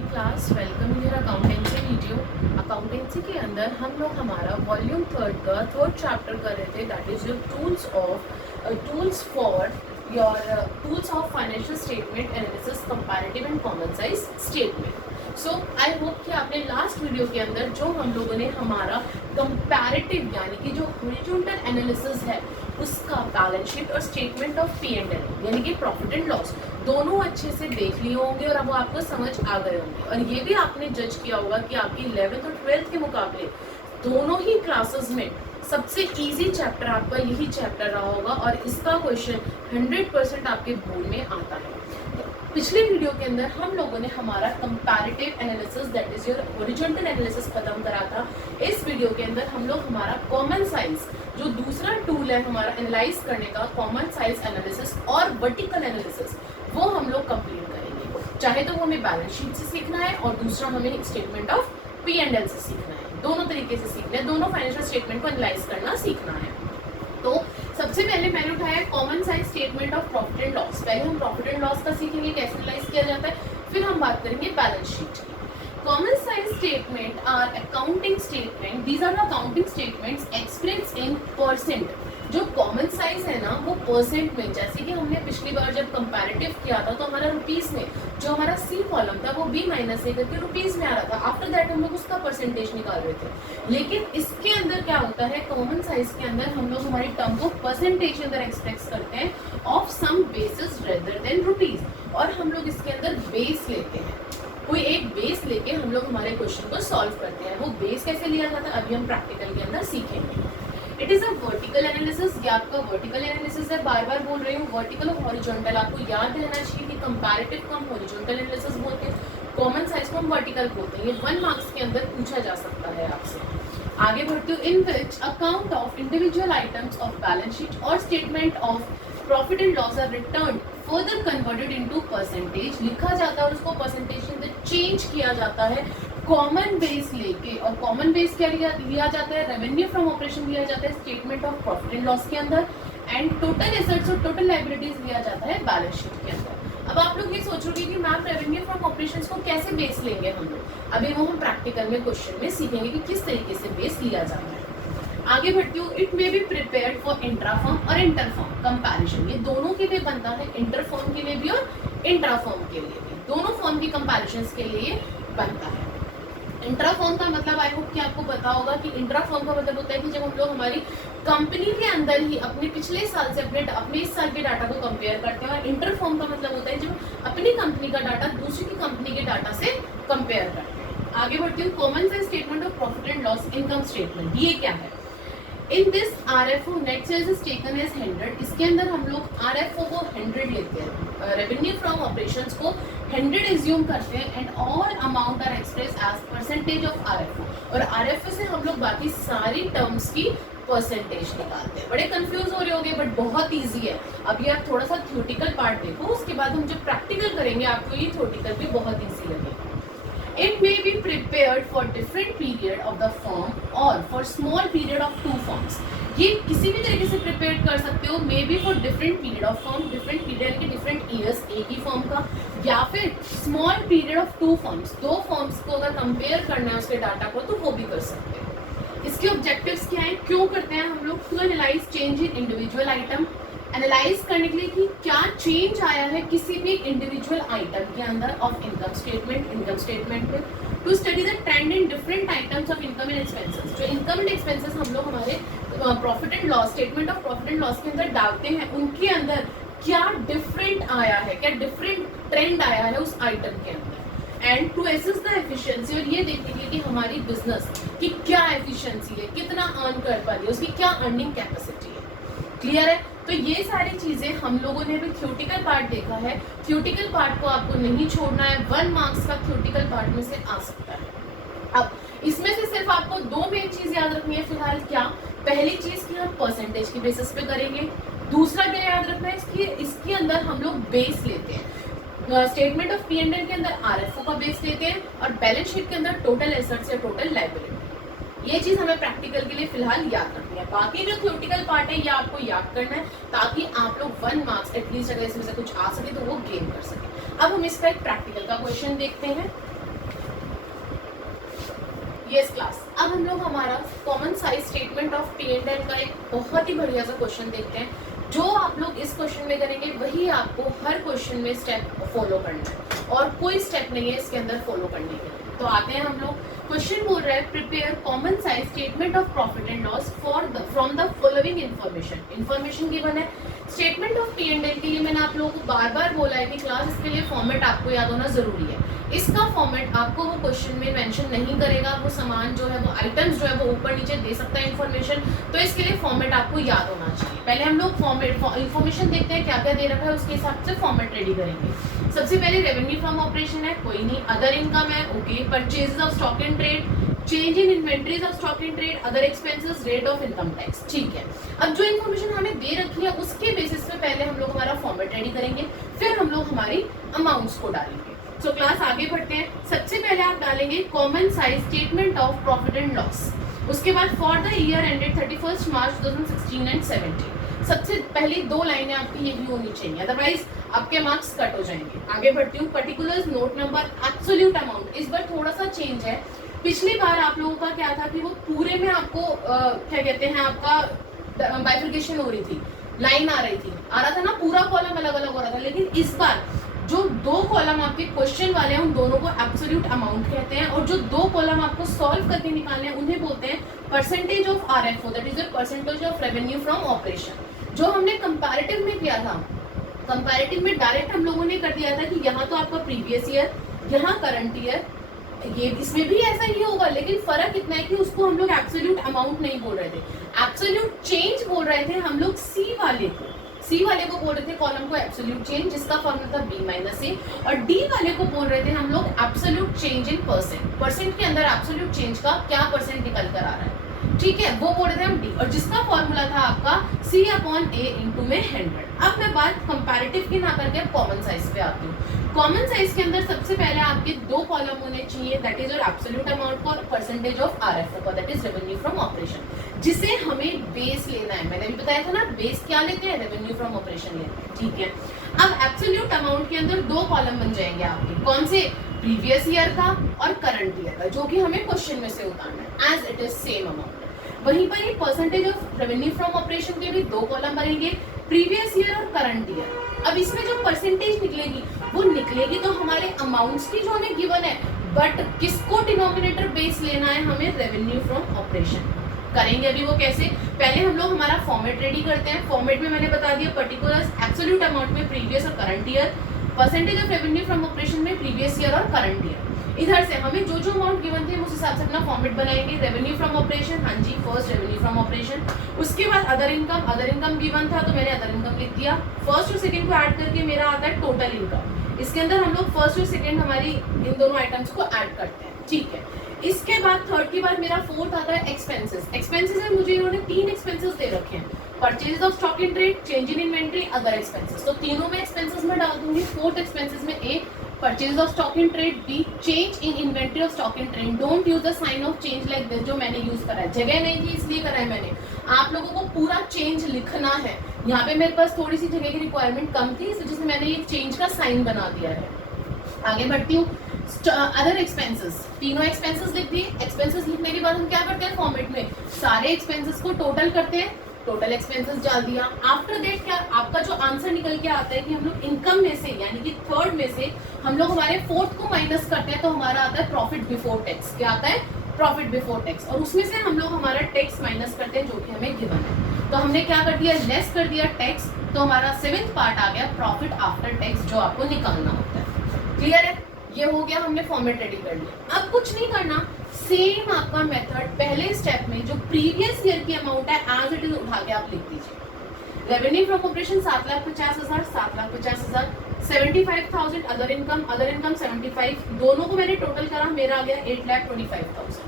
Morning class. Welcome in your accountancy video. Accountancy के अंदर हम लोग हमारा वॉल्यूम थर्ड चैप्टर कर रहे थे, that is your tools for your tools of financial statement analysis comparative and common size statement. So I hope कि आपने लास्ट वीडियो के अंदर जो हम लोगों ने हमारा कंपैरेटिव यानी कि जो हॉरिजॉन्टल एनालिसिस है उसका बैलेंस शीट और statement of P and L यानी कि प्रॉफिट एंड लॉस दोनों अच्छे से देख लिए होंगे और अब वो आपको समझ आ गए होंगे। और ये भी आपने जज किया होगा कि आपकी 11th और 12th के मुकाबले दोनों ही क्लासेस में सबसे इजी चैप्टर आपका यही चैप्टर रहा होगा और इसका क्वेश्चन 100% आपके बोर्ड में आता है। पिछले वीडियो के अंदर हम लोगों ने हमारा comparative analysis that is your horizontal analysis खत्म करा था। इस वीडियो के अंदर हम लोग हमारा कॉमन साइज जो दूसरा टूल है हमारा एनालाइज करने का, कॉमन साइज एनालिसिस और वर्टिकल एनालिसिस, वो हम लोग कंप्लीट करेंगे। चाहे तो वो हमें बैलेंस शीट से सीखना है और दूसरा हमें statement of P and L से सीखना है। दोनों तरीके से सीखना है, दोनों फाइनेंशियल स्टेटमेंट को एनालाइज करना सीखना है। तो सबसे पहले मैंने उठाया common size statement of profit and loss. पहले हम प्रॉफिट एंड लॉस का सीखेंगे कैसे एनालाइज किया जाता है, फिर हम बात करेंगे बैलेंस शीट की। Common size statement are accounting statement, these are accounting statements express in percent. जो कॉमन साइज है ना वो परसेंट में, जैसे कि हमने पिछली बार जब कंपैरेटिव किया था तो हमारा रुपीस में जो हमारा सी कॉलम था वो बी माइनस ए करके रुपीस में आ रहा था। आफ्टर दैट हम लोग उसका परसेंटेज निकाल रहे थे। लेकिन इसके अंदर क्या होता है, कॉमन साइज के अंदर हम लोग हमारी टर्म को परसेंटेज के अंदर एक्सप्रेस करते हैं of some basis rather than rupees. और हम लोग इसके अंदर बेस लेते हैं, कोई एक बेस लेके हम लोग हमारे क्वेश्चन को सॉल्व करते हैं। वो बेस कैसे लिया जाता है अभी हम प्रैक्टिकल के अंदर सीखेंगे। It is a vertical analysis, ये आपका वर्टिकल एनालिसिस है। बार बार बोल रही हूँ वर्टिकल और हॉरिजॉन्टल आपको याद रहना चाहिए कि कंपैरेटिव को हम हॉरिजॉन्टल एनालिसिस बोलते हैं, कॉमन साइज को हम वर्टिकल बोलते हैं। ये 1 मार्क्स के अंदर पूछा जा सकता है आपसे। आगे बढ़ती हूँ। In which account of individual items of balance sheet और statement of profit and loss are written further converted into percentage, लिखा जाता है और उसको परसेंटेज के अंदर चेंज किया जाता है कॉमन बेस लेके। और कॉमन बेस क्या लिया जाता है, रेवेन्यू फ्रॉम ऑपरेशन लिया जाता है statement of profit and loss के अंदर, एंड टोटल एसेट्स और टोटल लायबिलिटीज लिया जाता है बैलेंस शीट के अंदर। अब आप लोग ये सोचोगे कि मैम रेवेन्यू फ्रॉम ऑपरेशंस को कैसे बेस लेंगे हम लोग, अभी वो हम प्रैक्टिकल में क्वेश्चन में सीखेंगे कि किस तरीके से बेस लिया जाता है। आगे बढ़ती हूँ। It may be prepared for intrafirm और इंटरफॉर्म कंपैरिजन, ये दोनों के लिए बनता है, इंटरफॉर्म के लिए भी और इंट्राफॉर्म के लिए भी, दोनों फॉर्म की कंपैरिजन के लिए बनता है। इंट्राफॉर्म का मतलब आई होप कि आपको पता होगा कि इंट्राफॉर्म का मतलब होता है कि जब हम लोग हमारी कंपनी के अंदर ही अपने पिछले साल से अपने इस साल के डाटा को कंपेयर करते हैं। और इंटरफॉर्म का मतलब होता है जब अपनी कंपनी का डाटा दूसरी की कंपनी के डाटा से कंपेयर करते हैं। आगे बढ़ती हूँ। Common size statement of profit and loss income statement, ये क्या है। In this RFO net sales is taken as 100, इसके अंदर हम लोग RFO को 100 लेते हैं, रेवेन्यू फ्रॉम ऑपरेशंस को 100 एज्यूम करते हैं, and all amount are express as percentage of RFO। और RFO से हम लोग बाकी सारी टर्म्स की परसेंटेज निकालते हैं। बड़े कंफ्यूज हो रहे होंगे बट बहुत ईजी है। अभी आप थोड़ा सा थ्योरेटिकल पार्ट देखो, उसके बाद हम जब प्रैक्टिकल करेंगे आपको ये थ्योरेटिकल भी बहुत ईजी लगेगा। It may be prepared for different period of the firm or for small period of 2 firms। ये किसी भी तरीके से प्रिपेयर कर सकते हो, may be for different period of firm, different period के डिफरेंट ईयर्स एक ही फर्म का, या फिर small period of 2 firms, 2 firms को अगर कंपेयर करना है उसके डाटा को तो वो भी कर सकते हैं। इसके ऑब्जेक्टिव्स क्या हैं, क्यों करते हैं हम लोग, to analyse change in individual item, analyse करने के लिए कि क्या चेंज आया है किसी भी इंडिविजुअल आइटम के अंदर ऑफ इनकम स्टेटमेंट में, to study the trend in different items of income and expenses. जो इनकम एंड एक्सपेंसेस हम लोग हमारे profit and loss statement of profit and loss के अंदर डालते हैं, उनके अंदर क्या डिफरेंट आया है, क्या डिफरेंट ट्रेंड आया है उस आइटम के अंदर, and to assess the efficiency, और ये देखने के लिए कि हमारी बिजनेस की क्या एफिशिएंसी है, कितना अर्न कर पा रही है, उसकी क्या अर्निंग कैपेसिटी है। क्लियर है। तो ये सारी चीजें हम लोगों ने भी थ्योरेटिकल पार्ट देखा है। थ्योरेटिकल पार्ट को आपको नहीं छोड़ना है, 1 मार्क्स का थ्योरेटिकल पार्ट में से आ सकता है। अब इसमें से सिर्फ आपको 2 मेन चीज याद रखनी है फिलहाल। क्या, पहली चीज कि हम परसेंटेज की बेसिस पे करेंगे, दूसरा क्या याद रखना है इसके अंदर हम लोग बेस लेते हैं। Statement of P and L के अंदर RFO का बेस लेते हैं और बैलेंस शीट के अंदर टोटल एसेट्स या टोटल लायबिलिटी। ये चीज हमें प्रैक्टिकल के लिए फिलहाल याद रखनी है। बाकी जो थ्योरेटिकल पार्ट है ये आपको याद करना है ताकि आप लोग 1 मार्क्स एटलीस्ट अगर इसमें से कुछ आ सके तो वो गेन कर सके। अब हम इसका एक प्रैक्टिकल का क्वेश्चन देखते हैं। यस क्लास, अब हम लोग हमारा common size statement of P and L का एक बहुत ही बढ़िया सा क्वेश्चन देखते हैं। जो आप लोग इस क्वेश्चन में करेंगे वही आपको हर क्वेश्चन में स्टेप फॉलो करना है और कोई स्टेप नहीं है इसके अंदर फॉलो करने के लिए। तो आते हैं हम लोग, क्वेश्चन बोल रहा है prepare common size statement of profit and loss from the following information given है। Statement of P and L के लिए मैंने आप लोगों को बार बार बोला है कि क्लास इसके लिए फॉर्मेट आपको याद होना जरूरी है। इसका फॉर्मेट आपको वो क्वेश्चन में मेंशन नहीं करेगा, वो सामान जो है वो आइटम्स जो है वो ऊपर नीचे दे सकता है इन्फॉर्मेशन, तो इसके लिए फॉर्मेट आपको याद होना चाहिए। पहले हम लोग फॉर्मेट इन्फॉर्मेशन देखते हैं क्या क्या दे रखा है, उसके हिसाब से फॉर्मेट रेडी करेंगे। सबसे पहले रेवेन्यू फ्रॉम ऑपरेशन है, कोई नहीं। अदर इनकम है, okay. Purchase of stock and trade, change in inventories of stock and trade, other expenses, rate of income tax, ठीक है। अब जो इन्फॉर्मेशन हमें दे रखी है उसके बेसिस पे पहले हम लोग हमारा फॉर्मेट रेडी करेंगे, फिर हम लोग हमारी अमाउंट्स को डालेंगे। सो क्लास आगे बढ़ते हैं। सबसे पहले आप डालेंगे common size statement of profit and loss, उसके बाद for the year ended 31 March 2016 and 17। सबसे पहली दो लाइनें आपकी यही होनी चाहिए, अदरवाइज आपके मार्क्स कट हो जाएंगे। आगे बढ़ती हूँ। Particulars, note number, absolute amount, इस बार थोड़ा सा चेंज है। पिछली बार आप लोगों का क्या था कि वो पूरे में आपको क्या कहते हैं, आपका बाइफिकेशन हो रही थी, लाइन आ रही थी, आ रहा था ना, पूरा कॉलम अलग अलग हो रहा था। लेकिन इस बार जो दो कॉलम आपके क्वेश्चन वाले हैं उन दोनों को एब्सोल्यूट अमाउंट कहते हैं, और जो दो कॉलम आपको सॉल्व करके निकालने हैं उन्हें बोलते हैं percentage of RFO, that is the percentage of revenue from operation. जो हमने कंपैरेटिव में किया था, कंपैरेटिव में डायरेक्ट हम लोगों ने कर दिया था कि यहाँ तो आपका प्रीवियस ईयर, यहाँ करंट ईयर, ये इसमें भी ऐसा ही होगा, लेकिन फर्क इतना है कि उसको हम लोग एब्सोल्यूट अमाउंट नहीं बोल रहे थे, एब्सोल्यूट चेंज बोल रहे थे हम लोग। सी वाले को बोल रहे थे कॉलम को एब्सोल्यूट चेंज, जिसका फॉर्मूला था बी माइनस ए, और डी वाले को बोल रहे थे हम लोग एब्सोल्यूट चेंज इन परसेंट के अंदर एब्सोल्यूट चेंज का क्या परसेंट निकल कर आ रहा है, ठीक है, वो बोल रहे थे हम डी, और जिसका फॉर्मूला था आपका सी अपॉन ए इंटू में 100। अब मैं बात कंपैरेटिव की ना करके कॉमन साइज पे आती हूँ। कॉमन साइज के अंदर सबसे पहले आपके दो कॉलम होने चाहिए, that is your absolute amount और परसेंटेज ऑफ आरएफओ का, that is revenue from operation, जिसे हमें बेस लेना है। मैंने भी बताया था ना, बेस क्या लेते हैं, रेवेन्यू फ्रॉम ऑपरेशन लेते हैं, ठीक है। अब एब्सोल्यूट अमाउंट के अंदर दो कॉलम बन जाएंगे आपके, कौन से, प्रीवियस ईयर का और करंट ईयर का, जो कि हमें क्वेश्चन में से उतारना है, as it is same amount. वहीं पर ये percentage of revenue from operation के भी दो कॉलम बनेंगे, प्रीवियस ईयर और करंट ईयर। अब इसमें जो परसेंटेज निकलेगी वो निकलेगी तो हमारे अमाउंट्स की जो हमें गिवन है, बट किसको डिनोमिनेटर बेस लेना है, हमें रेवेन्यू फ्रॉम ऑपरेशन करेंगे। अभी वो कैसे, पहले हम लोग हमारा फॉर्मेट रेडी करते हैं। फॉर्मेट में मैंने बता दिया पर्टिकुलर्स एब्सोल्यूट अमाउंट में प्रीवियस और current year, percentage of revenue from operation में प्रीवियस ईयर और करंट ईयर। इधर से हमें जो जो अमाउंट गिवन थे उस हिसाब से अपना फॉर्मेट बनाएंगे। रेवेन्यू फ्रॉम ऑपरेशन, हाँ जी, फर्स्ट रेवेन्यू फ्रॉम ऑपरेशन, उसके बाद अदर इनकम गिवन था तो मैंने अदर इनकम लिख दिया। फर्स्ट और सेकंड को ऐड करके मेरा आता है टोटल इनकम। इसके अंदर हम लोग फर्स्ट और सेकंड हमारी इन दोनों आइटम्स को ऐड करते हैं, ठीक है। इसके बाद थर्ड के बाद मेरा फोर्थ आता है एक्सपेंसेस। एक्सपेंसेस में मुझे इन्होंने 3 एक्सपेंसेस दे रखे हैं, purchase of stock in trade, change in inventory, other expenses. तो तीनों में एक्सपेंसेस में डाल दूंगी। फोर्थ एक्सपेंसेस में A purchase of stock in trade, B change in inventory of stock in trade. Don't use the sign of change like this, जो मैंने use करा है, जगह नहीं थी इसलिए करा है मैंने। आप लोगों को पूरा चेंज लिखना है, यहाँ पे मेरे पास थोड़ी सी जगह की रिक्वायरमेंट कम थी, इस वजह से मैंने ये चेंज का साइन बना दिया है। आगे बढ़ती हूँ। अदर एक्सपेंसेस, तीनों एक्सपेंसेस लिख दिए। एक्सपेंसेस लिखने के बाद हम क्या करते हैं, फॉर्मेट में सारे एक्सपेंसेस को टोटल करते हैं, टोटल एक्सपेंसेस डाल दिया। आफ्टर दैट क्या आपका जो आंसर निकल के आता है कि हम लोग इनकम में से, यानी कि थर्ड में से हम लोग हमारे फोर्थ को माइनस करते हैं, तो हमारा आता है प्रॉफिट बिफोर टैक्स। क्या आता है, प्रॉफिट बिफोर टैक्स, और उसमें से हम लोग हमारा टैक्स माइनस करते हैं जो कि हमें गिवन है। तो हमने क्या कर दिया, लेस कर दिया टैक्स, तो हमारा 7th पार्ट आ गया प्रॉफिट आफ्टर टैक्स, जो आपको निकालना होता है। क्लियर है, ये हो गया, हमने फॉर्मेट रेडी कर लिया। अब कुछ नहीं करना, सेम आपका मेथड पहले स्टेप में जो प्रीवियस ईयर की अमाउंट है एज इट इज उठा के आप लिख दीजिए। Revenue from operation 7,50,000, 7,50,000, 75,000 other income 75, दोनों को मैंने टोटल करा, मेरा आ गया 8,25,000।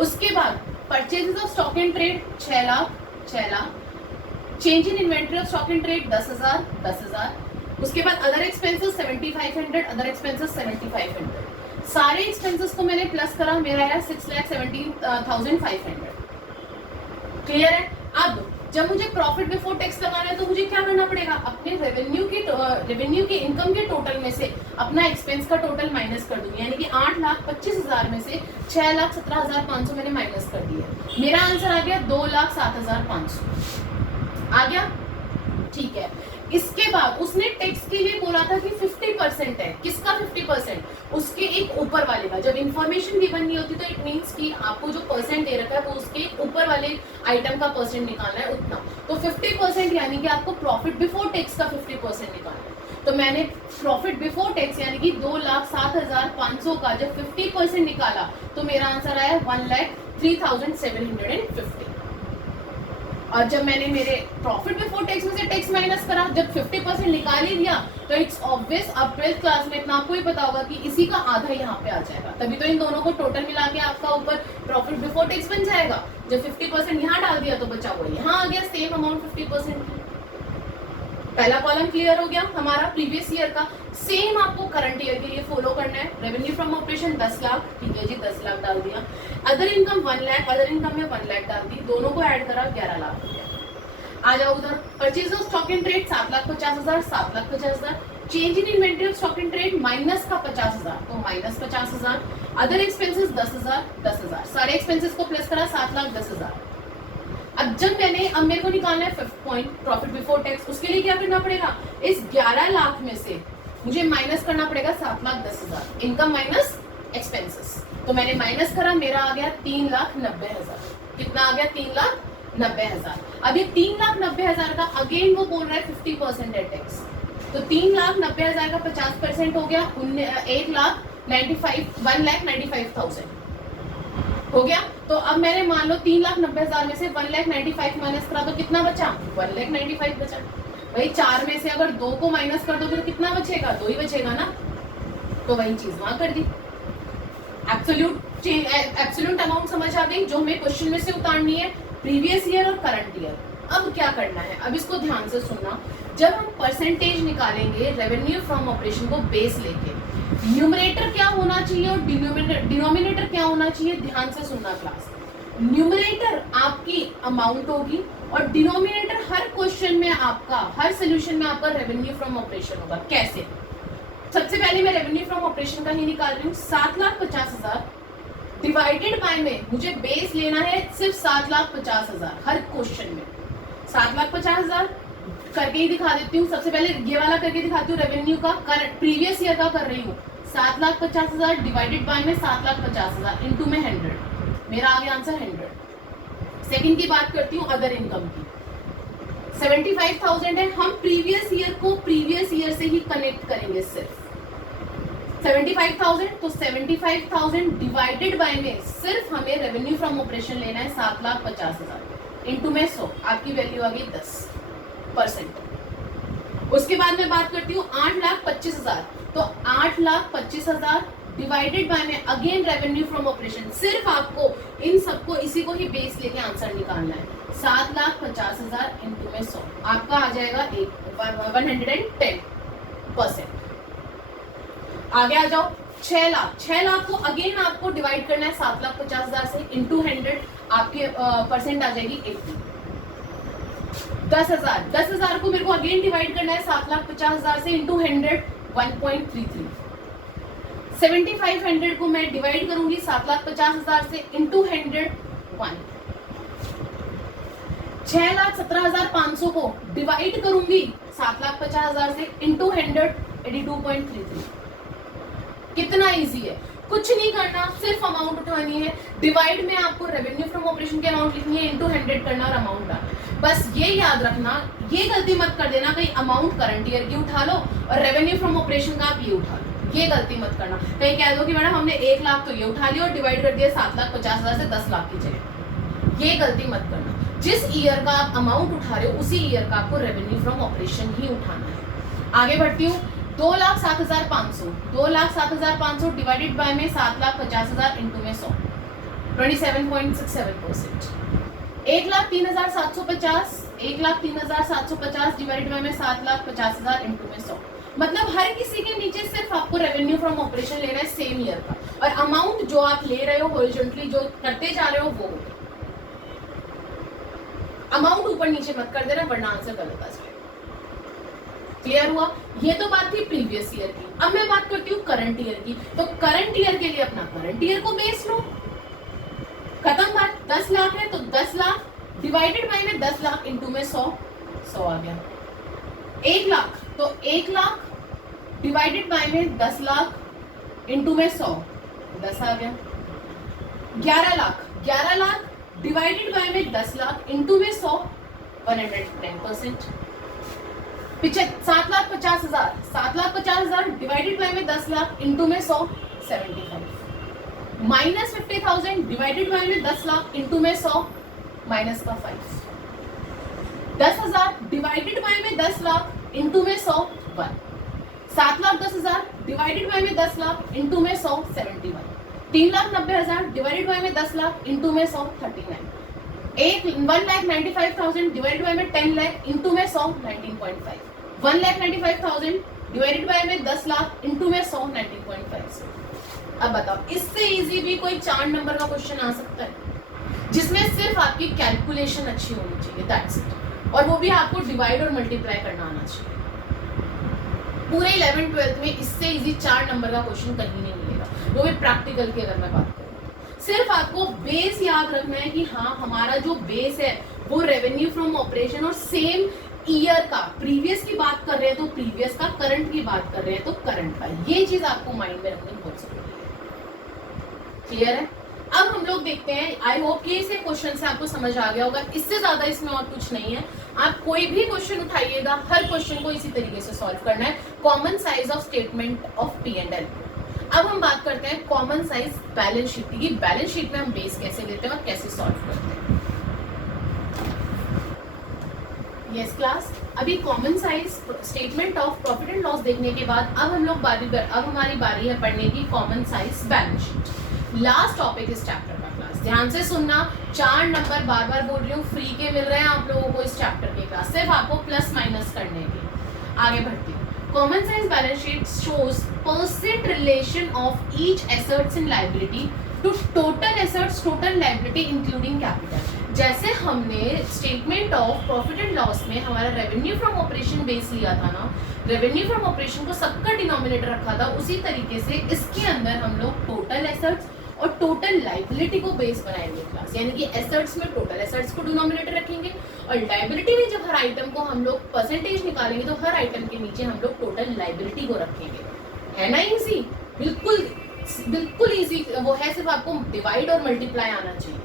उसके बाद purchases of stock in trade 6 lakh, change in inventory of stock in trade 10,000। उसके बाद अदर एक्सपेंसेस 7,500, अदर एक्सपेंसेस 7,500। सारे एक्सपेंसेस को मैंने प्लस करा, मेरा आया 6,17,500। क्लियर है। अब जब मुझे प्रॉफिट बिफोर टैक्स लगाना है तो मुझे क्या करना पड़ेगा, अपने रेवेन्यू के इनकम के टोटल में से अपना एक्सपेंस का टोटल माइनस कर दूंगी, यानी कि 8,25,000 में से 6,17,500 मैंने माइनस कर दिया। मेरा आंसर आ गया 2,07,500 आ गया, ठीक है। इसके बाद उसने टैक्स के लिए बोला था कि 50% है, किसका 50%, उसके एक ऊपर वाले का। जब इंफॉर्मेशन गिवन नहीं होती तो इट मींस कि आपको जो परसेंट दे रखा है वो उसके ऊपर वाले आइटम का परसेंट निकालना है उतना। तो 50% यानी कि आपको प्रॉफिट बिफोर टैक्स का 50% निकालना है। तो मैंने प्रॉफिट बिफोर टैक्स यानी कि 2,07,500 का जब 50% निकाला तो मेरा आंसर आया 1,03,750। और जब मैंने मेरे प्रॉफिट बिफोर टैक्स में से टैक्स माइनस करा, जब 50% निकाल ही दिया तो इट्स ऑब्वियस, अब 12th क्लास में इतना आपको ही पता होगा कि इसी का आधा यहाँ पे आ जाएगा, तभी तो इन दोनों को टोटल मिला के आपका ऊपर प्रॉफिट बिफोर टैक्स बन जाएगा। जब 50% यहाँ डाल दिया तो बचा हुआ यहाँ आ गया सेम अमाउंट 50%। पहला कॉलम क्लियर हो गया हमारा प्रीवियस ईयर का। सेम आपको करंट ईयर के लिए फॉलो करना है। रेवेन्यू फ्रॉम ऑपरेशन 10 लाख, ठीक है जी, 10 लाख डाल दिया। Other income 1 lakh, other income में 1 लाख डाल दी, दोनों को ऐड करा 11 लाख हो गया। आ जाओ उधर, purchase of stock in trade 7,50,000, 7,50,000। Change in inventory of stock in trade minus का 50,000, तो माइनस 50,000। अदर एक्सपेंसेस 10,000, 10,000, सारे एक्सपेंसेस को प्लस करा 7,10,000। अब मेरे को निकालना है 5th point profit before tax. उसके लिए क्या करना पड़ेगा, इस 11 लाख में से मुझे माइनस करना पड़ेगा 7,10,000, इनकम माइनस एक्सपेंसेस। तो मैंने माइनस करा, मेरा आ गया 3,90,000। कितना आ गया, 3,90,000। अब ये 3,90,000 का अगेन वो बोल रहा है 50% है टैक्स, तो 3,90,000 का 50% हो गया 1,95,000 हो गया। तो अब मैंने मान लो 3,90,000 में से 1,95,000 माइनस करा तो कितना बचा, 1,95,000 बचा। भाई 4 में से अगर 2 को माइनस कर दोगे तो कितना बचेगा, 2 ही बचेगा ना, तो वही चीज वहां कर दी। एब्सोल्यूट अमाउंट समझ आ गई जो हमें क्वेश्चन में से उतारनी है, प्रीवियस ईयर और करंट ईयर। अब क्या करना है, अब इसको ध्यान से सुनना। जब हम परसेंटेज निकालेंगे रेवेन्यू फ्रॉम ऑपरेशन को बेस लेके, न्यूमरेटर क्या होना चाहिए और डिनोमिनेटर क्या होना चाहिए, ध्यान से सुनना क्लास। न्यूमरेटर आपकी अमाउंट होगी और डिनोमिनेटर हर क्वेश्चन में आपका, हर सोल्यूशन में आपका रेवेन्यू फ्रॉम ऑपरेशन होगा। कैसे, सबसे पहले मैं रेवेन्यू फ्रॉम ऑपरेशन का ही निकाल रही हूँ। 7,50,000 डिवाइडेड बाय में मुझे बेस लेना है सिर्फ 7,50,000 हर क्वेश्चन में। 7,50,000 करके ही दिखा देती हूँ। सबसे पहले ये वाला करके दिखाती हूँ, रेवेन्यू का प्रीवियस ईयर का कर रही हूँ। 7,50,000 डिवाइडेड बाय में 7,50,000 इंटू में 100, मेरा आ गया आंसर 100। सेकंड की बात करती हूँ, अदर इनकम की 75,000 है। हम प्रीवियस ईयर को प्रीवियस ईयर से ही कनेक्ट करेंगे सिर्फ 75,000, तो 75,000 डिवाइडेड बाय में सिर्फ हमें रेवेन्यू फ्रॉम ऑपरेशन लेना है 7,50,000 इंटू में 100, आपकी वैल्यू आ गई 10%। उसके बाद मैं बात करती हूँ 8,25,000, तो 8,25,000 डिवाइडेड बाय में अगेन रेवेन्यू फ्रॉम ऑपरेशन, सिर्फ आपको इन सबको इसी को ही बेस लेके आंसर निकालना है। 7,50,000 इंटू में 100, आपका आ जाएगा 110%। आगे आ जाओ, 6 लाख। 6 लाख को अगेन आपको डिवाइड करना है 7,50,000 से इंटू 100, आपकी परसेंट आ जाएगी 80। 10,000 को मेरे को अगेन डिवाइड करना है 7,50,000 से इंटू 100, 1.33। 7,500 को मैं डिवाइड करूंगी 7,50,000 से इंटू 100, 1। 6,17,500 को डिवाइड करूंगी 7,50,000 से इंटू 100, 82.33। कितना इजी है, कुछ नहीं करना, सिर्फ अमाउंट उठानी है। डिवाइड में आपको रेवेन्यू फ्रॉम ऑपरेशन की अमाउंट लिखनी है, इंटू 100 करना और अमाउंट डालना। बस ये याद रखना, ये गलती मत कर देना कहीं अमाउंट करंट ईयर की उठा लो और रेवेन्यू फ्रॉम ऑपरेशन का आप ये उठा लो, ये गलती मत करना। कहीं कह दो कि मैडम हमने 1 लाख तो ये उठा लिया और डिवाइड कर दिया 7,50,000 से 10 लाख की जगह, ये गलती मत करना। जिस ईयर का आप अमाउंट उठा रहे हो उसी ईयर का आपको रेवेन्यू फ्रॉम ऑपरेशन ही उठाना है। आगे बढ़ती हूँ, 2,07,500, 2,07,500 डिवाइडेड बाय में 7,50,000 इंटू में 100, 27.67%। 1,03,750, 1,03,750 डिवाइडेड बाय में 7,50,000 इंटू में 100। मतलब हर किसी के नीचे सिर्फ आपको रेवेन्यू फ्रॉम ऑपरेशन लेना है सेम ईयर का, और अमाउंट जो आप ले रहे हो हॉरिजॉन्टली जो करते जा रहे हो वो। अमाउंट ऊपर नीचे मत कर देना वरना आंसर गलत आ जाएगा। क्लियर हुआ? ये तो बात थी प्रीवियस ईयर की। अब मैं बात करती हूँ करंट ईयर की। तो करंट ईयर के लिए अपना करंट ईयर को बेस लो, खत्म बात। 10 लाख है तो 10 लाख डिवाइडेड बाय में 10 लाख इंटू में 100 आ गया। 1 लाख तो 1 लाख डिवाइडेड बाय में 10 लाख इंटू में 100 10 आ गया। 11 लाख डिवाइडेड बाय में 10 लाख इंटू में 100 110%। 7,50,000 डिवाइडेड बाय में 10 लाख इंटू में 100 75। माइनस 50,000 डिवाइडेड बाय में 10 लाख इंटू में 100 माइनस का 5। 10,000 डिवाइडेड बाय में 10 लाख इंटू में 100 1। 7,10,000 डिवाइडेड बाय में 10 लाख इंटू में 100 71। 3,90,000 डिवाइडेड बाय में 10 लाख इंटू में 100 39। 1,95,000 डिवाइडेड बाय में 10 लाख इंटू में 100 19.5। 1,95,000 डिवाइडेड बाय में 10 लाख इंटू में 100 19.5। अब बताओ इससे इजी भी कोई 4 नंबर का क्वेश्चन आ सकता है जिसमें सिर्फ आपकी कैलकुलेशन अच्छी होनी चाहिए, दैट्स इट। और वो भी आपको डिवाइड और मल्टीप्लाई करना आना चाहिए। पूरे 11th-12th में इससे इजी 4 नंबर का क्वेश्चन कहीं नहीं मिलेगा, वो भी प्रैक्टिकल की अगर मैं बात करूँ। सिर्फ आपको बेस याद रखना है कि हाँ हमारा जो बेस है वो रेवेन्यू फ्रॉम ऑपरेशन और सेम ईयर का, प्रीवियस की बात कर रहे हैं तो प्रीवियस का, करंट की बात कर रहे हैं तो करंट का। ये चीज आपको माइंड में रखनी बहुत जरूरी है। क्लियर है? अब हम लोग देखते हैं, आई होप कि इस क्वेश्चन से आपको समझ आ गया होगा। इससे ज्यादा इसमें और कुछ नहीं है। आप कोई भी क्वेश्चन उठाइएगा, हर क्वेश्चन को इसी तरीके से सॉल्व करना है। Common size of statement of P&L। अब हम बात करते हैं कॉमन साइज बैलेंस शीट की। बैलेंस शीट में हम बेस कैसे लेते हैं और कैसे सॉल्व करते हैं। यस क्लास, अभी common size statement of profit and loss देखने के बाद अब हमारी बारी है पढ़ने की common size balance sheet. Last topic इस चैप्टर का क्लास, ध्यान से सुनना। 4 नंबर बार बार बोल रही हूँ, फ्री के मिल रहे हैं आप लोगों को इस चैप्टर के क्लास, सिर्फ आपको प्लस माइनस करने के। आगे बढ़ती हूँ। Common size balance sheet shows percent relation of each assets in liability to total assets total liability including capital. जैसे हमने statement of profit and loss में हमारा रेवेन्यू फ्रॉम ऑपरेशन बेस लिया था ना, रेवेन्यू फ्रॉम ऑपरेशन को सबका denominator रखा था, उसी तरीके से इसके अंदर हम लोग टोटल एसेट्स और टोटल लायबिलिटी को बेस बनाएंगे क्लास। यानी कि एसेट्स में टोटल एसेट्स को डिनोमिनेटर रखेंगे और लायबिलिटी में जब हर आइटम को हम लोग परसेंटेज निकालेंगे तो हर आइटम के नीचे हम लोग टोटल लायबिलिटी को रखेंगे। है ना इजी? बिल्कुल इजी वो है, सिर्फ आपको डिवाइड और मल्टीप्लाई आना चाहिए।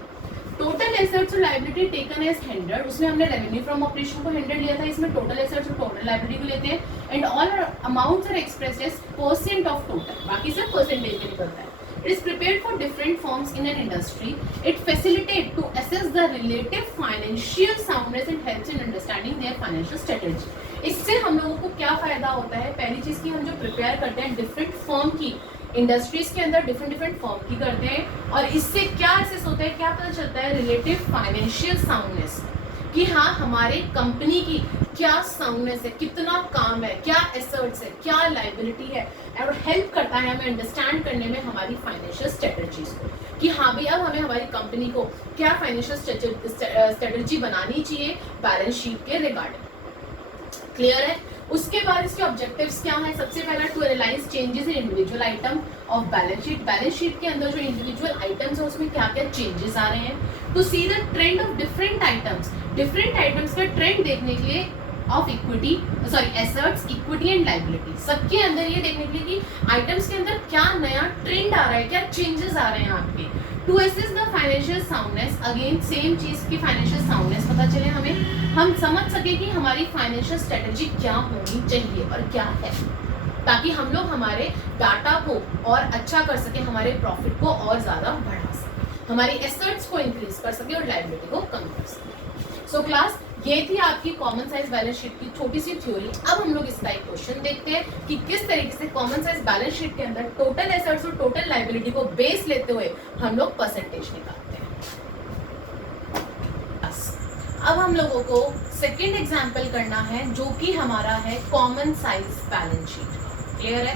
टोटल एसेट्स और लायबिलिटी टेकन एज 100, उसमें हमने रेवेन्यू फ्रॉम ऑपरेशन को 100 लिया था, इसमें टोटल एसेट्स और टोटल लायबिलिटी को लेते हैं। And all amounts are expressed as percent of total, बाकी सब परसेंटेज में निकलता है। It is prepared for different firms in an industry. It facilitates to assess the relative financial soundness and helps in understanding their financial strategy. इससे हम लोगों को क्या फायदा होता है? पहली चीज की हम जो प्रिपेयर करते हैं डिफरेंट फर्म की, इंडस्ट्रीज के अंदर डिफरेंट फर्म की करते हैं और इससे क्या असेस होता है, क्या पता चलता है? रिलेटिव फाइनेंशियल साउंडनेस, कि हाँ हमारे कंपनी की क्या साउंडनेस है, कितना काम है, क्या एसेट्स है, क्या लायबिलिटी है, और हेल्प करता है हमें अंडरस्टैंड करने में हमारी फाइनेंशियल स्ट्रेटजीज को, कि हाँ भी अब हमें हमारी कंपनी को क्या फाइनेंशियल स्ट्रेटजी बनानी चाहिए बैलेंस शीट के रिगार्डिंग। क्लियर है? उसके बाद इसके ऑब्जेक्टिव्स क्या है? सबसे पहला to analyse changes in individual item of balance sheet. Balance sheet के अंदर जो इंडिविजुअल आइटम्स है उसमें क्या क्या चेंजेस आ रहे हैं। To see the trend of different items का ट्रेंड देखने के लिए of assets, equity and liability, सबके अंदर ये देखने के लिए कि आइटम्स के अंदर क्या नया ट्रेंड आ रहा है, क्या चेंजेस आ रहे हैं आपके। To assess the financial soundness, again same चीज की फाइनेंशियल साउंडनेस पता चले हमें, हम समझ सके कि हमारी फाइनेंशियल स्ट्रेटजी क्या होनी चाहिए और क्या है, ताकि हम लोग हमारे डाटा को और अच्छा कर सके, हमारे प्रॉफिट को और ज्यादा बढ़ा सके, हमारी एसेट्स को इंक्रीज कर सके और लायबिलिटी को कम कर सके। सो क्लास, ये थी आपकी कॉमन साइज बैलेंस शीट की छोटी सी थ्योरी। अब हम लोग इसका एक क्वेश्चन देखते हैं कि किस तरीके से कॉमन साइज बैलेंस शीट के अंदर टोटल एसेट्स और टोटल लायबिलिटी को बेस लेते हुए हम लोग परसेंटेज निकालते हैं। अब हम लोगों को सेकेंड एग्जाम्पल करना है जो कि हमारा है कॉमन साइज बैलेंस शीट का। क्लियर है?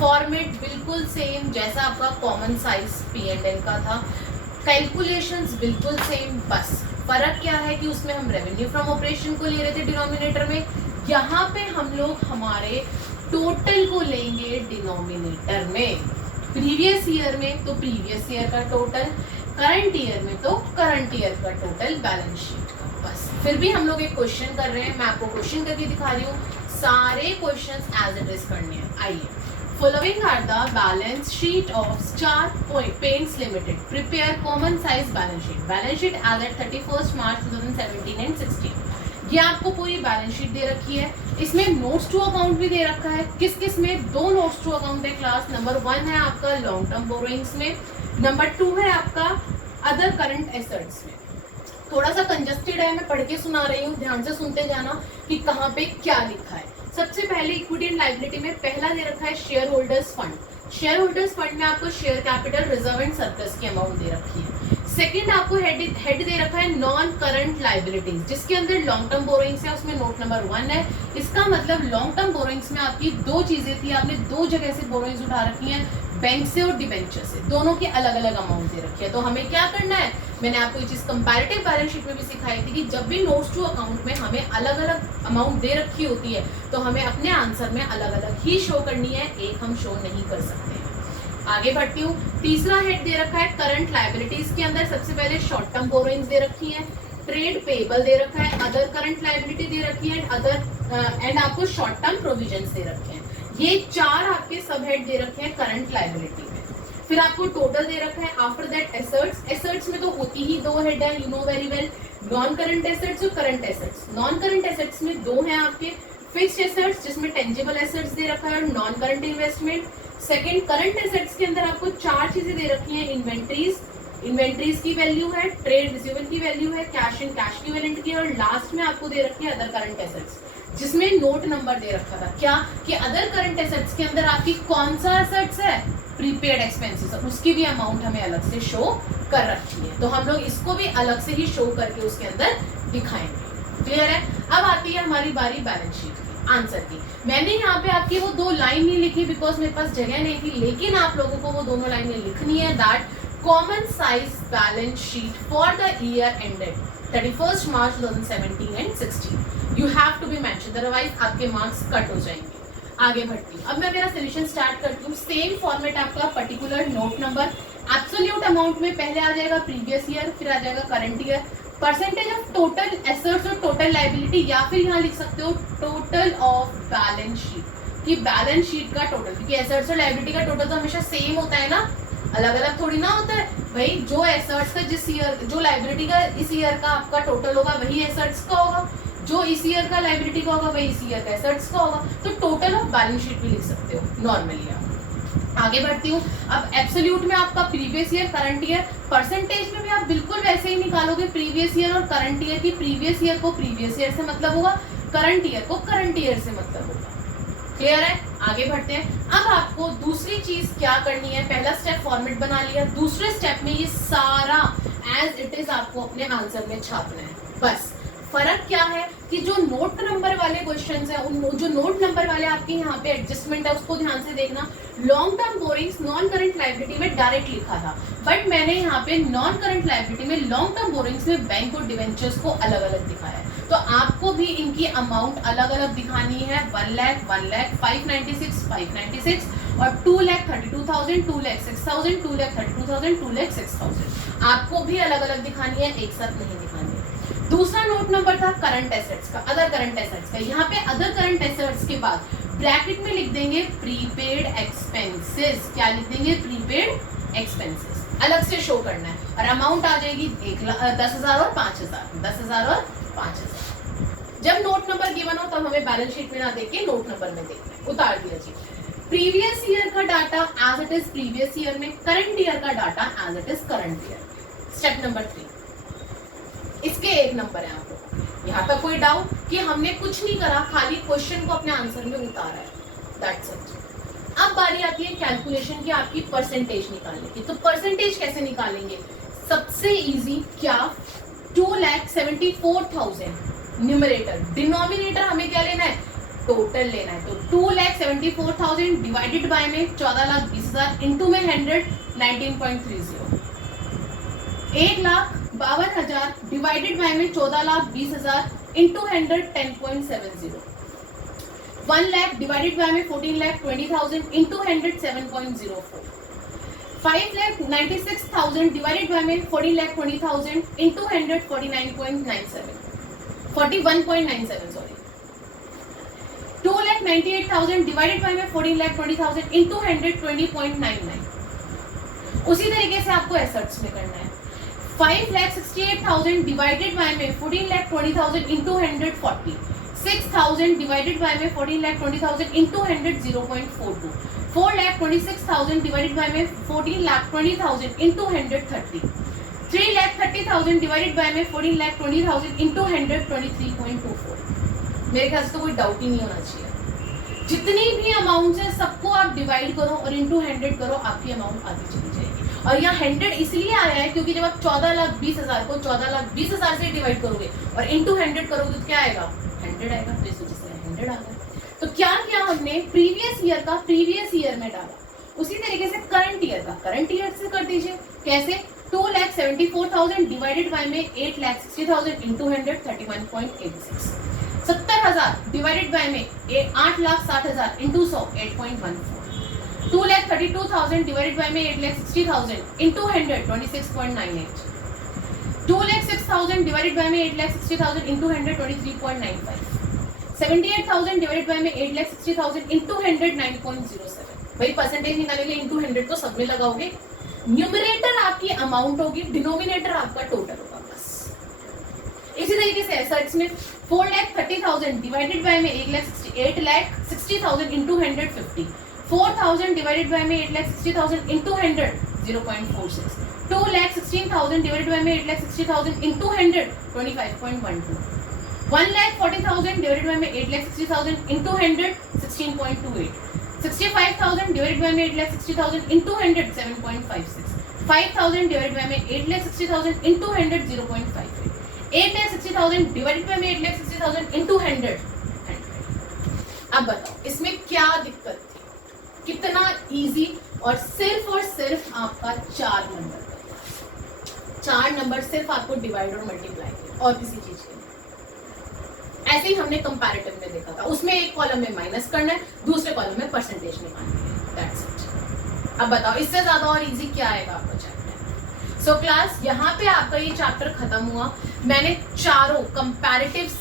फॉर्मेट बिल्कुल सेम जैसा आपका कॉमन साइज P&L का था, कैलकुलेशंस बिल्कुल सेम, बस फर्क क्या है कि उसमें हम रेवेन्यू फ्रॉम ऑपरेशन को ले रहे थे डिनोमिनेटर में, यहाँ पे हम लोग हमारे टोटल को लेंगे डिनोमिनेटर में। प्रीवियस ईयर में तो प्रीवियस ईयर का टोटल, करंट ईयर में तो करंट ईयर का टोटल बैलेंस शीट का। बस फिर भी हम लोग एक क्वेश्चन कर रहे हैं, मैं आपको क्वेश्चन करके दिखा रही हूँ, सारे क्वेश्चंस एज इट इज करने हैं। आइए, following are the balance sheet of Star Paints Limited, prepare common size balance sheet as at 31 March 2017 and 16। ये आपको पूरी बैलेंस शीट दे रखी है, इसमें नोट्स टू अकाउंट भी दे रखा है। किस किस में? 2 नोट्स टू अकाउंट है क्लास। नंबर 1 है आपका लॉन्ग टर्म बोरोइंग्स में, नंबर 2 है आपका अदर करंट एसेट्स में। थोड़ा सा कंजस्टेड है, मैं पढ़ के सुना रही हूँ, ध्यान से सुनते जाना कि कहाँ पे क्या लिखा है। सबसे पहले इक्विटी एंड लायबिलिटी में पहला दे रखा है share holders fund. Share holders fund में आपको share capital, reserve and surplus की अमाउंट दे रखी है। सेकंड आपको हेड दे रखा है नॉन करंट लायबिलिटीज, जिसके अंदर लॉन्ग टर्म बोरोइंग्स है, उसमें नोट नंबर 1 है। इसका मतलब लॉन्ग टर्म बोरोइंग्स में आपकी 2 चीजें थी, आपने 2 जगह से बोरोइंग्स उठा रखी हैं, बैंक से और डिबेंचर से, दोनों की अलग अलग अमाउंट दे रखी है। तो हमें क्या करना है, मैंने आपको ये चीज कंपैरेटिव बैलेंस शीट में भी सिखाई थी कि जब भी नोट्स टू अकाउंट में हमें अलग अलग अमाउंट दे रखी होती है तो हमें अपने आंसर में अलग अलग ही शो करनी है, एक हम शो नहीं कर सकते हैं। आगे बढ़ती हूँ, तीसरा हेड दे रखा है करंट लायबिलिटीज के अंदर सबसे पहले शॉर्ट टर्म बोरोइंग्स दे रखी है, ट्रेड पेबल दे रखा है, अदर करंट लायबिलिटी दे रखी है, एंड आपको शॉर्ट टर्म प्रोविजंस दे रखे हैं। ये 4 आपके सब हेड दे रखे हैं करंट लायबिलिटी में। फिर आपको टोटल दे रखा है। आफ्टर दैट एसेट्स, एसेट्स में तो होती ही 2 हेड है, you know very well, non current assets और current assets. Non current assets में 2 हैं आपके, फिक्स्ड एसेट्स जिसमें टेंजिबल एसेट्स दे रखा है और non current investment. Second, current assets के अंदर आपको 4 चीजें दे रखी हैं, इन्वेंट्रीज की वैल्यू है, ट्रेड रिसीवेबल की वैल्यू है, कैश एंड कैश इक्विवेलेंट की, और लास्ट में आपको दे रखी है अदर करंट एसेट्स, जिसमें नोट नंबर दे रखा था क्या कि अदर करंट एसेट्स के अंदर आपकी कौन सा एसेट्स है, प्रीपेड एक्सपेंसेस, उसकी भी अमाउंट हमें अलग से शो कर रखी है। तो हम लोग इसको भी अलग से ही शो करके उसके अंदर दिखाएंगे। क्लियर है? अब आती है हमारी बारी बैलेंस शीट की, आंसर की। मैंने यहाँ पे आपकी वो 2 लाइन नहीं लिखी बिकॉज मेरे पास जगह नहीं थी, लेकिन आप लोगों को वो दोनों लाइनें लिखनी है। That common size balance sheet for the year ended 31 March 2017 and 16 you have to be mention, otherwise आपके मार्क्स कट हो जाएंगे। आगे बढ़ती हूँ, अब मैं मेरा सोल्यूशन स्टार्ट करती हूँ। सेम फॉर्मेट आपका, particular note number, absolute amount में पहले आ जाएगा प्रीवियस ईयर, फिर आ जाएगा current year, percentage of total assets और टोटल लायबिलिटी, या फिर यहाँ लिख सकते हो टोटल ऑफ बैलेंस शीट, कि बैलेंस शीट का टोटल, क्योंकि एसेट्स और लायबिलिटी का टोटल तो हमेशा सेम होता है ना, अलग अलग थोड़ी ना होता है भाई। जो एसेट्स का जिस ईयर, जो लायबिलिटी का इस ईयर का आपका टोटल होगा वही एसेट्स का होगा, जो इस ईयर का लायबिलिटी का होगा वही इस ईयर का एसेट्स का होगा। तो टोटल ऑफ बैलेंस शीट भी लिख सकते हो नॉर्मली आप। आगे बढ़ती हूँ, अब एब्सोल्यूट में आपका previous year, current year, percentage में भी आप बिल्कुल वैसे ही निकालोगे प्रीवियस ईयर और करंट ईयर की। प्रीवियस ईयर को प्रीवियस ईयर से मतलब होगा, करंट ईयर को करंट ईयर से मतलब होगा। क्लियर है? आगे बढ़ते हैं। अब आपको दूसरी चीज क्या करनी है, पहला स्टेप फॉर्मेट बना लिया, दूसरे स्टेप में ये सारा एज इट इज आपको अपने आंसर में छापना है। बस फर्क क्या है कि जो नोट नंबर वाले क्वेश्चंस हैं, उन जो नोट नंबर वाले आपके यहाँ पे एडजस्टमेंट है उसको ध्यान से देखना। Long term borrowings non current liability में डायरेक्ट लिखा था, बट मैंने यहाँ पे नॉन करंट लायबिलिटी में लॉन्ग टर्म बोरिंग्स में बैंक और डिवेंचर्स को अलग अलग दिखाया है। तो आपको भी इनकी अमाउंट अलग अलग दिखानी है। 1 लाख, 1 लाख, 596 और 2,32,000, 2,06,000, 2,32,000, 2,06,000 आपको भी अलग अलग दिखानी है, एक साथ नहीं दिखानी है। दूसरा नोट नंबर था करंट एसेट्स का, अदर करंट एसेट्स का। यहाँ पे अदर करंट एसेट्स के बाद ब्रैकेट में लिख देंगे प्रीपेड एक्सपेंसेस। क्या लिख देंगे? प्रीपेड एक्सपेंसेस, अलग से शो करना है। और अमाउंट आ जाएगी 10,000 और 5,000, 10,000 और 5,000। जब नोट नंबर गिवन हो तब हमें बैलेंस शीट में ना देख के नोट नंबर में देखना है। उतार दिया जी। प्रीवियस ईयर का data as it is previous year में, करंट ईयर का data as it is current year. Step number 3, इसके 1 नंबर है आपको। यहाँ तक कोई डाउट कि हमने कुछ नहीं करा, खाली क्वेश्चन को अपने आंसर में उतारा है, दैट्स इट। अब बारी आती है कैलकुलेशन की, आपकी परसेंटेज निकालने की। तो परसेंटेज कैसे निकालेंगे? सबसे इजी क्या, 2,74,000 न्यूमरेटर, डिनोमिनेटर हमें क्या लेना है? टोटल लेना है। तो 2,74,000 डिवाइडेड बाय में 14,20,000 इंटू में 100, 19.30। 1,52,000 डिवाइडेड बाय में 14,20,000 इंटू 100 10.70. 1 lakh डिवाइडेड बाय में 14,20,000 इंटू 100 7.04. 5,96,000 डिवाइडेड बाय में 14,20,000 इंटू 100 49.97. 41.97 सॉरी. 2,98,000 डिवाइडेड बाय में 14,20,000 इंटू 100 20.99. उसी तरीके से आपको एसेट्स में करना है. 5,68,000 डिवाइडेड बाय में 14,20,000 इंटू 100 40. 6,000 डिवाइडेड बाय में 14,20,000 इंटू 100 0.42. 4,26,000 डिवाइडेड बाय में 14,20,000 इंटू 100 30. 3,30,000 डिवाइडेड बाय में 14,20,000 इंटू 100 23.24. मेरे ख्याल से तो कोई डाउट ही नहीं होना चाहिए. जितनी भी अमाउंट है सबको आप डिवाइड करो और इंटू 100 करो, आपकी अमाउंट आती चली जाएगी. और यहाँ 100 इसलिए आया है क्योंकि जब आप 14,20,000 को 14,20,000 से डिवाइड करोगे और इंटू 100 करोगे तो क्या आएगा, 100 आएगा. तो इस वजह से 100 आ गया. तो क्या किया हमने, प्रीवियस ईयर का प्रीवियस ईयर में डाला. उसी तरीके से करंट ईयर का करंट ईयर से कर दीजिए. कैसे, 2,74,000 डिवाइडेड बाय में 8,60,000 इंटू 100 31.86. 70,000 डिवाइडेड बाय में 8,60,000 इंटू 100 8.14. 2,32,000 डिवाइडेड बाय में 8,60,000 इंटू 100 26.98. 2,06,000 डिवाइडेड बाय में 8,60,000 इंटू 100 23.95. 78,000 डिवाइडेड बाय में 8,60,000 इंटू 100 9.07. भाई परसेंटेज निकालेंगे, इंटू 100 तो सब में लगाओगे. न्यूमरेटर आपकी अमाउंट होगी, डिनोमिनेटर आपका टोटल होगा. बस इसी तरीके से एसेट्स में 4,30,000 डिवाइडेड बाय में 8,60,000 इंटू 100 50. 4,000 डिवाइडेड बाय में 8,60,000 इंटू 100 0.46. 2,16,000 डिवाइडेड बाय में 8,60,000 इंटू 100 25.12. 1,40,000 डिवाइडेड बाय में 8,60,000 इंटू 100 16.28. 65,000 डिवाइडेड बाय में 8,60,000 इंटू 100 7.56. 5,000 डिवाइडेड बाय में 8,60,000 इंटू 100 0.58. 8,60,000 डिवाइडेड बाय में 8,60,000 इंटू 100. अब बताओ इसमें क्या दिक्कत थी, कितना इजी. और सिर्फ आपका 4 नंबर, 4 नंबर सिर्फ आपको डिवाइड और मल्टीप्लाई और किसी चीज के. ऐसे ही हमने कंपैरेटिव में देखा था, उसमें एक कॉलम में माइनस करना है, दूसरे कॉलम में परसेंटेज निकालनी है. That's it. अब बताओ इससे ज्यादा और इजी क्या आएगा आपका चैप्टर. सो क्लास यहाँ पे आपका ये चैप्टर खत्म हुआ. मैंने चारों कंपैरेटिव्स,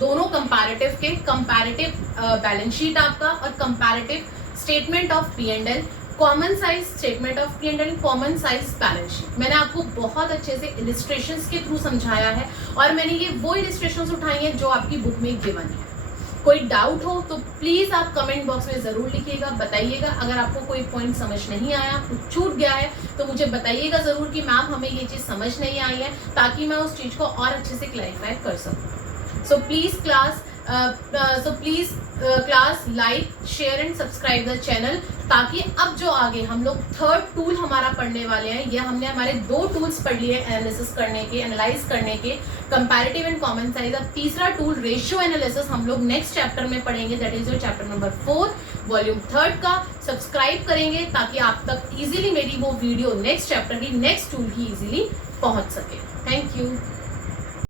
दोनों कंपैरेटिव के, कंपैरेटिव बैलेंस शीट आपका और comparative statement of P&L, common size statement of P&L, common size balance sheet, मैंने आपको बहुत अच्छे से इलिस्ट्रेशंस के थ्रू समझाया है. और मैंने ये वो इलिस्ट्रेशंस उठाई हैं जो आपकी बुक में गिवन है. कोई डाउट हो तो प्लीज आप कमेंट बॉक्स में जरूर लिखिएगा, बताइएगा. अगर आपको कोई पॉइंट समझ नहीं आया, कुछ छूट गया है तो मुझे बताइएगा जरूर कि मैम हमें ये चीज समझ नहीं आई है, ताकि मैं उस चीज को और अच्छे से क्लैरिफाई कर सकूं. So please class like, share and subscribe the channel, ताकि अब जो आगे हम लोग थर्ड टूल हमारा पढ़ने वाले हैं. ये हमने हमारे 2 टूल्स पढ़ लिए एनालिसिस करने के, एनालाइज करने के, कंपैरेटिव एंड कॉमन साइज. अब तीसरा टूल रेशियो एनालिसिस हम लोग नेक्स्ट चैप्टर में पढ़ेंगे. That is your chapter number 4 volume 3 का. सब्सक्राइब करेंगे ताकि आप तक इजीली मेरी वो वीडियो नेक्स्ट चैप्टर की, नेक्स्ट टूल की इजीली पहुंच सके. Thank you.